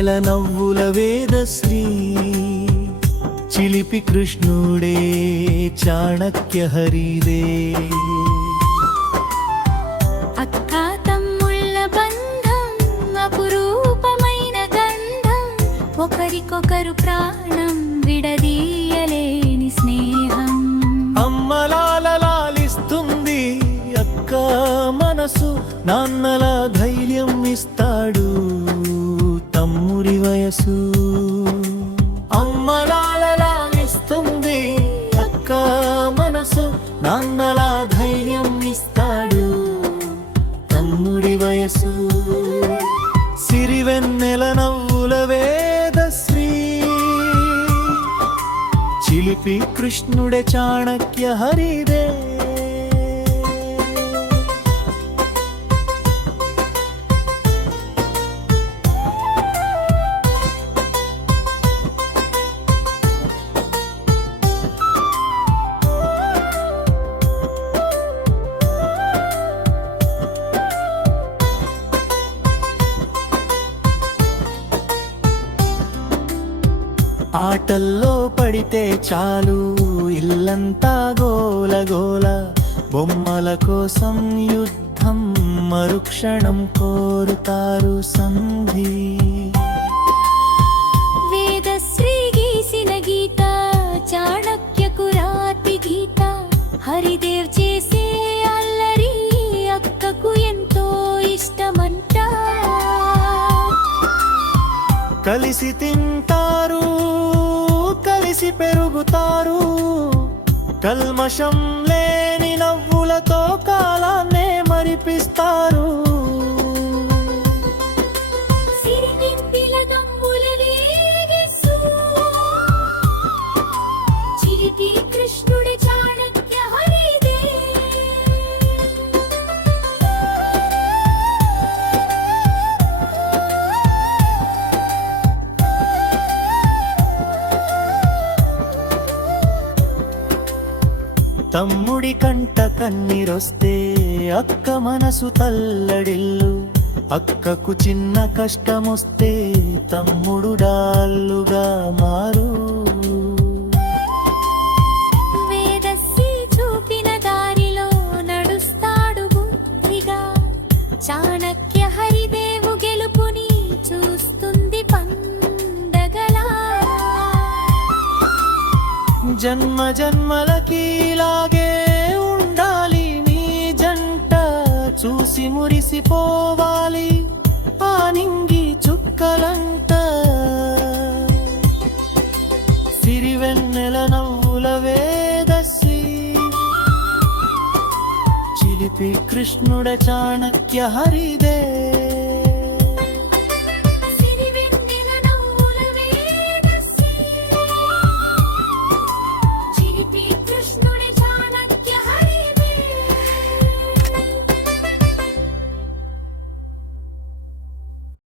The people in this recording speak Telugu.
సిరివెన్నెల నవ్వుల వేదశ్రీ చిలిపి కృష్ణుడే చాణక్య హరిదే అక్కా తమ్ముళ్ళ బంధం అపురూపమైన గంధం ఒకరికొకరు ప్రాణం విడదీయలేని స్నేహం అమ్మలాలలాలిస్తుంది అక్క మనసు నాన్నల ధైర్యం ఇస్తాడు తమ్ముడి వయసు అమ్మలాలలాలిస్తుంది అక్క మనసు నాన్నల ధైర్యం ఇస్తాడు తమ్ముడి వయసు సిరివెన్నెల నవ్వుల వేదశ్రీ చిలిపి కృష్ణుడే చాణక్య హరిదే ఆటల్లో పడితే చాలు ఇల్లంతా గోలగోల బొమ్మల కోసం యుద్ధం మరుక్షణం కోరుతారు సంధి వేదశ్రీ గీసిన గీత చాణక్యకు రాతి గీత హరిదేవ్ చేసే అల్లరి అక్కకు ఎంతో ఇష్టమంట కలిసి తింటారు కలిసి పెరుగుతారు కల్మషం లేని నవ్వులతో కాలాన్నే మరిపిస్తారు సిరినింపిల దమ్ముల వేగస్సు చిలిపి కృష్ణుడి చాణక్య హరిదే తమ్ముడి కంట కన్నీరొస్తే అక్క మనసు తల్లడిల్లు అక్కకు చిన్న కష్టమొస్తే తమ్ముడు డాల్లుగా మారు వేదశ్రీ చూపిన దారిలో నడుస్తాడు బుద్ధిగా చాణక్య హరిదేవు గెలుపుని చూస్తుంది పండగలా జన్మ జన్మలకి ఇలాగే ఉండాలి మీ జంట చూసి మురిసిపోవాలి ఆనింగి చుక్కలంట సిరివెన్నెల నవ్వుల వేదశ్రీ చిలిపి కృష్ణుడ చాణక్య హరిదే